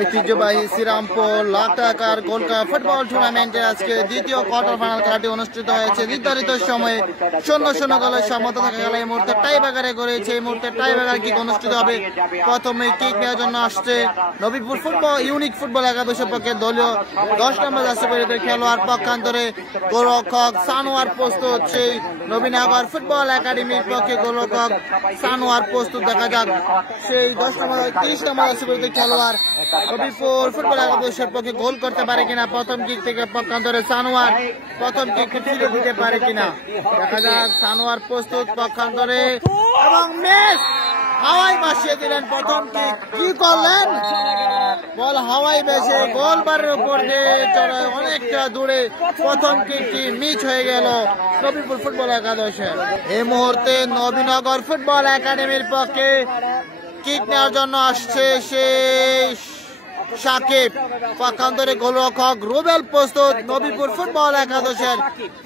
ঐতিহ্যবাহী শ্রীরামপুর লাখ টাকার gold cup football টুর্নামেন্টের আজকে দ্বিতীয় কোয়ার্টার ফাইনাল খেলাটি অনুষ্ঠিত হয়েছে। নির্ধারিত সময়ে 0-0 গোলের সমতা থাকা গেল এই মুহূর্তে টাইব্রেকারে করেছে। এই মুহূর্তে টাইব্রেকার কিক অনুষ্ঠিত হবে। প্রথমে কিক নেওয়ার জন্য আসছে নবীপুর ফুটবল ইউনিক ফুটবল একাদশের পক্ষে দলীয় 10 নম্বর জার্সি পরিহিত খেলোয়াড়। পক্ষান্তরে গোলরক্ষক সানোয়ার প্রস্তুত। সেই নবীনগর ফুটবল একাডেমির পক্ষে গোলরক্ষক সানোয়ার প্রস্তুত। দেখা যাক সেই 10 নম্বর 30 নম্বর জার্সি পরিহিত খেলোয়াড় নবীপুর ফুটবল একাদশের পক্ষে গোল করতে পারে কিনা। প্রথম কিক থেকে পক্ষান্তরে সানোয়ার প্রথম কিক ফিরে দিতে পারে কিনা। দেখা যাক সানোয়ার প্রস্তুত পক্ষান্তরে এবং মিস হাওয়ায় ভাসিয়ে দিলেন। প্রথম কিক কি করলেন, বল হাওয়ায় ভেসে গোলবারের উপর দিয়ে চলে অনেকটা দূরে প্রথম কিকটি মিস হয়ে গেল নবীপুর ফুটবল একাদশের। এই মুহূর্তে নবীনগর ফুটবল একাডেমির পক্ষে কিক নেওয়ার জন্য আসছে সেই সাকিব। পক্ষান্তরে গোলরক্ষক রুবেল প্রস্তুত। নবীপুর ফুটবল একাদশের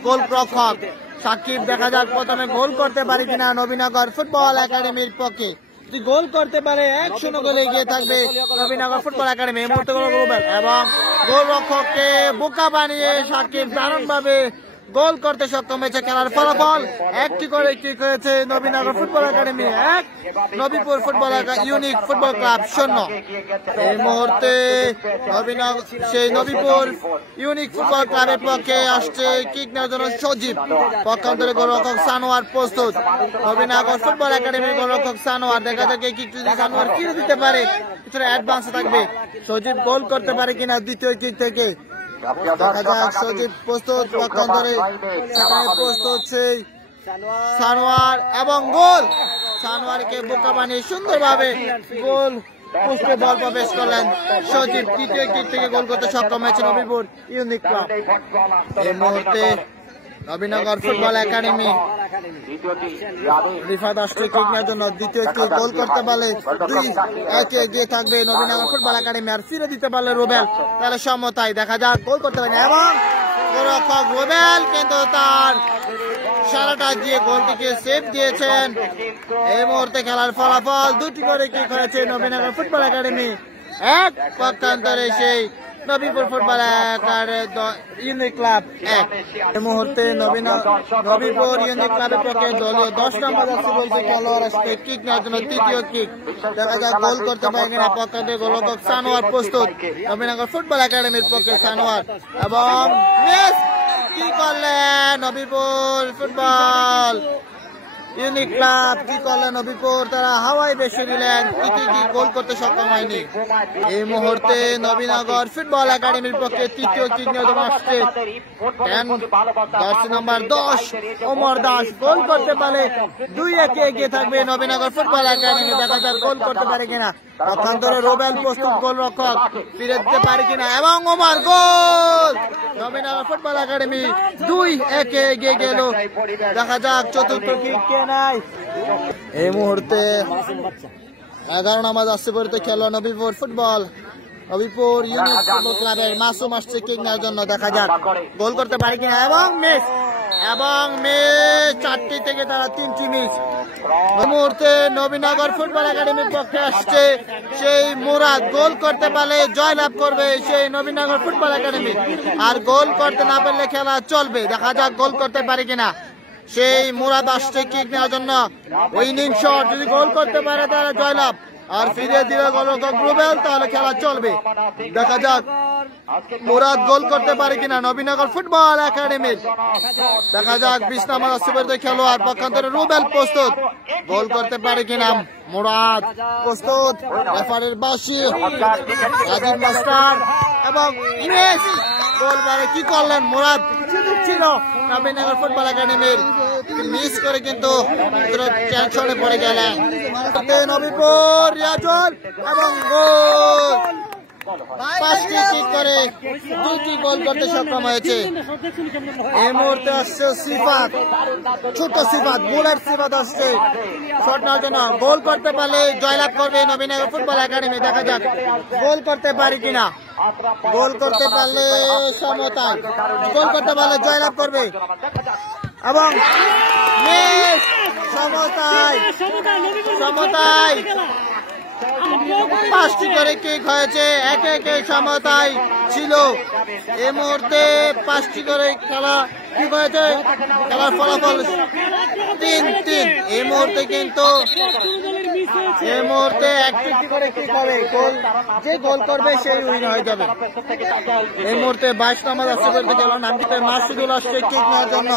গোলরক্ষক সাকিব। দেখা যাক প্রথমে গোল করতে পারে কিনা নবীনগর ফুটবল একাডেমির পক্ষে। যদি গোল করতে পারে 1-0 গোলে এগিয়ে থাকবে নবীনগর ফুটবল একাডেমি। এই মুহূর্তে রুবেল এবং গোলরক্ষককে বোকা বানিয়ে সাকিব দারুণভাবে গোল করতে সক্ষম হয়েছে। খেলার ফলাফল 1টি করে কিক হয়েছে। Nabinagar football academy 1, Nabipur football unique football club 0। এই মুহূর্তে সেই নবীপুর ইউনিক ফুটবল ক্লাবের পক্ষে আসছে কিক নেওয়ার জন্য সজীব। পক্ষান্তরে গোলরক্ষক সানোয়ার প্রস্তুত। নবীনগর ফুটবল একাডেমির গোলরক্ষক সানোয়ার। দেখা যাক এই কিকটি যদি সানোয়ার ফিরে দিতে পারে কিছুটা অ্যাডভান্সে থাকবে। সজীব গোল করতে পারে কিনা দ্বিতীয় কিক থেকে। দেখা যাক সজীব প্রস্তুত। পক্ষান্তরে প্রস্তুত সেই সানোয়ার এবং গোল। সানোয়ারকে বোকা বানিয়ে সুন্দরভাবে গোল পোস্টে বল প্রবেশ করলেন সজীব। তৃতীয় কিক থেকে গোল করতে সক্ষম হয়েছে নবীপুর ইউনিক ক্লাব। এই মুহূর্তে নবীনগর ফুটবল একাডেমি রিফাত আসছে কিক নেওয়ার জন্য। দ্বিতীয় কিক গোল করতে পারলে 2-1 এগিয়ে থাকবে নবীনগর ফুটবল একাডেমি। আর ফিরে দিতে পারলে রুবেল তাহলে সমতায়। দেখা যাক গোল করতে পারে এবং গোলরক্ষক রুবেল কিন্তু তার সারাটা দিয়ে গোলটিকে সেভ দিয়েছেন। এই মুহূর্তে খেলার ফলাফল 2টি করে কিক হয়েছে নবীনগর ফুটবল একাডেমি 1, পক্ষান্তরে সেই নবীপুর ফুটবল ইউনিক ক্লাব 1। এই মুহূর্তে নবীপুর ইউনিক ক্লাবের পক্ষে দলীয় 10 নম্বর জার্সি বলছে খেলোয়াড় আসছে কিক নেওয়ার জন্য। তৃতীয় কিক দেখা যাক গোল করতে পারে কিনা। পক্ষান্তরে গোলরক্ষক সানোয়ার প্রস্তুত। নবীনগর ফুটবল একাডেমির পক্ষে সানোয়ার এবং মিস কি করলেন নবীপুর ফুটবল ইউনিক ক্লাব। কি করলেন নবীপুর, তারা হাওয়ায় বেশি দিলেন। কি গোল করতে সক্ষম হয়নি। এই মুহূর্তে নবীনগর ফুটবল একাডেমির পক্ষে তৃতীয় কিক নিয়ে আসছে জার্সি নাম্বার 10 ওমর দাস। গোল করতে পারে 2-1 এগিয়ে থাকবে নবীনগর ফুটবল একাডেমি। দেখা যাক গোল করতে পারে কিনা। পক্ষান্তরে রুবেল প্রস্তুত। গোলরক্ষক ফিরে দিতে পারে কিনা এবং ওমর গোল। নবীনগর ফুটবল একাডেমি 2-1 এগিয়ে গেল। দেখা যাক চতুর্থ কিক কে নাই। এই মুহূর্তে 11 নম্বর জার্সি পরিহিত খেলোয়াড় নবীপুর ইউনিক ফুটবল ক্লাবের মাসুম আসছে কিক নেওয়ার জন্য। দেখা যাক গোল করতে পারে কিনা এবং মিস 4টি থেকে তারা 3টি মিস। এই মুহূর্তে নবীনগর ফুটবল একাডেমির পক্ষে আসছে সেই মুরাদ। গোল করতে পারলে জয়লাভ করবে সেই নবীনগর ফুটবল একাডেমি। আর গোল করতে না পারলে খেলা চলবে। দেখা যাক গোল করতে পারে কিনা। সেই মুরাদ আসছে কিক নেওয়ার জন্য। উইনিং শট যদি গোল করতে পারে তাহলে জয়লাভ। আর ফিরিয়ে দিলে গোলরক্ষক রুবেল তাহলে খেলা চলবে। দেখা যাক মুরাদ গোল করতে পারে কিনা নবীনগর ফুটবল একাডেমির। দেখা যাক 20 নম্বর জার্সি খেলোয়াড়। পক্ষান্তরে রুবেল প্রস্তুত। গোল করতে পারে কিনা মুরাদ প্রস্তুত। রেফারির বাঁশি রাজীব মাস্টার এবং মিস। গোল বারে কি করলেন মুরাদ ছিল নবীনগর ফুটবল একাডেমির। মিস করে কিন্তু টেনশনে পড়ে গেলেন নবীপুর রিয়াজুল এবং গোল। 5টি কিক করে 2টি গোল করতে সক্ষম হয়েছে। এই মুহূর্তে আসছে সিফাত, ছোট সিফাত, বুলেট সিফাত আসছে শট নেওয়ার জন্য। গোল করতে পারলে জয়লাভ করবে নবীনগর ফুটবল একাডেমি। দেখা যাক গোল করতে পারি কিনা। গোল করতে পারলে সমতায়, গোল করতে পারলে জয়লাভ করবে এবং সমতায় 5টি করে কিক হয়েছে, একে একে সমতায় ছিল। এই মুহূর্তে 5টি করে খেলা কিক হয়েছে, খেলার ফলাফল 3-3। এই মুহূর্তে কিন্তু একটি করে কিক হবে, গোল যে গোল করবে সেই উইন হয়ে যাবে। এই মুহূর্তে 22 নম্বর আসছে করতে খেলোয়াড় নামটিতে মাসুদুল আসছে কিক নেওয়ার জন্য।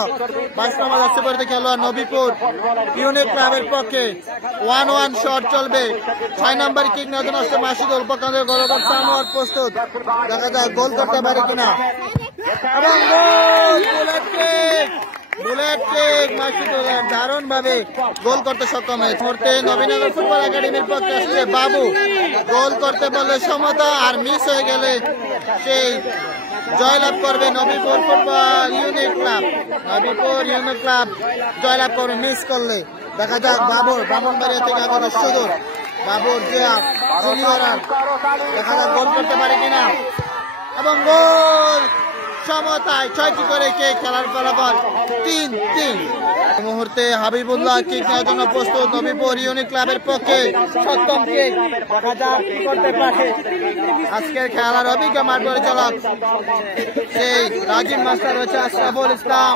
22 নম্বর আসছে করতে খেলোয়াড় নবীপুর ইউনিক ক্লাবের পক্ষে 1-1 শট চলবে। 6 নম্বর কিক নেওয়ার জন্য আসছে মাসুদুল, পক্ষে গোলরক্ষক সানোয়ার প্রস্তুত, দেখা যাক গোল করতে পারে কিনা। এবং বুলেট কিক মাসুদুল দারুণ ভাবে গোল করতে সক্ষম হয়েছে। মুহূর্তে নবীনগর ফুটবল একাডেমির পক্ষে আসছে বাবু, গোল করতে পারলে সমতা, আর মিস হয়ে গেলে সেই জয়লাভ করবে Nabipur football unit club. Nabipur unit club জয়লাভ করবে মিস করলে। দেখা যাক বাবুর ব্রাহ্মণবাড়িয়া থেকে আবার সুদূর বাবুর জিয়া জুনিয়র, দেখা যাক গোল করতে পারে কিনা। এবং গোল সমতায় 6টি করে কিক, খেলার ফলাফল 3-3। এই মুহূর্তে হাবিবুল্লাহ কিক নেওয়ার জন্য প্রস্তুত নবীপুর ইউনিট ক্লাবের পক্ষে। 7ম কিক, দেখা যাক কি করতে পারে। আজকের খেলার অভিজ্ঞ মাঠ পরিচালক সেই রাজীব মাস্টার রয়েছে আশরাফুল ইসলাম।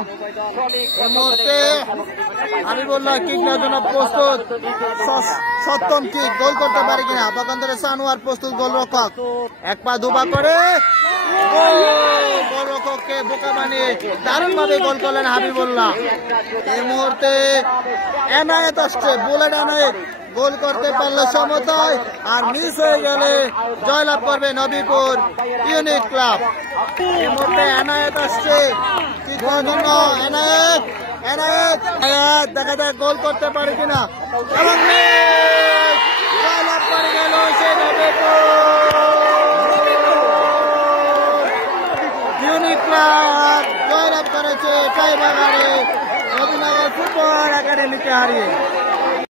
এই মুহূর্তে হাবিবুল্লাহ কিক নেওয়ার জন্য প্রস্তুত, 7ম কিক, গোল করতে পারে কিনা। পক্ষান্তরে সানোয়ার প্রস্তুত, গোলরক্ষক 1 পা 2 পা করে গোলরক্ষককে বোকা বানিয়ে দারুণ ভাবে গোল করলেন হাবিবুল্লাহ। এই মুহূর্তে এনায়েত আসছে, বুলেট এনায়েত গোল করতে পারলে সমতায়, আর মিস হয়ে গেলে জয়লাভ করবে নবীপুর ইউনিট ক্লাব। এই মুহূর্তে এনায়েত আসছে কিকের জন্য, এনায়েত দেখা যাক গোল করতে পারে কিনা। এবং জয়লাভ করে গেল সেই নবীপুর ইউনিট ক্লাব, জয়লাভ করেছে টাইবাগারে নবীনগর ফুটবল একাডেমিকে হারিয়ে।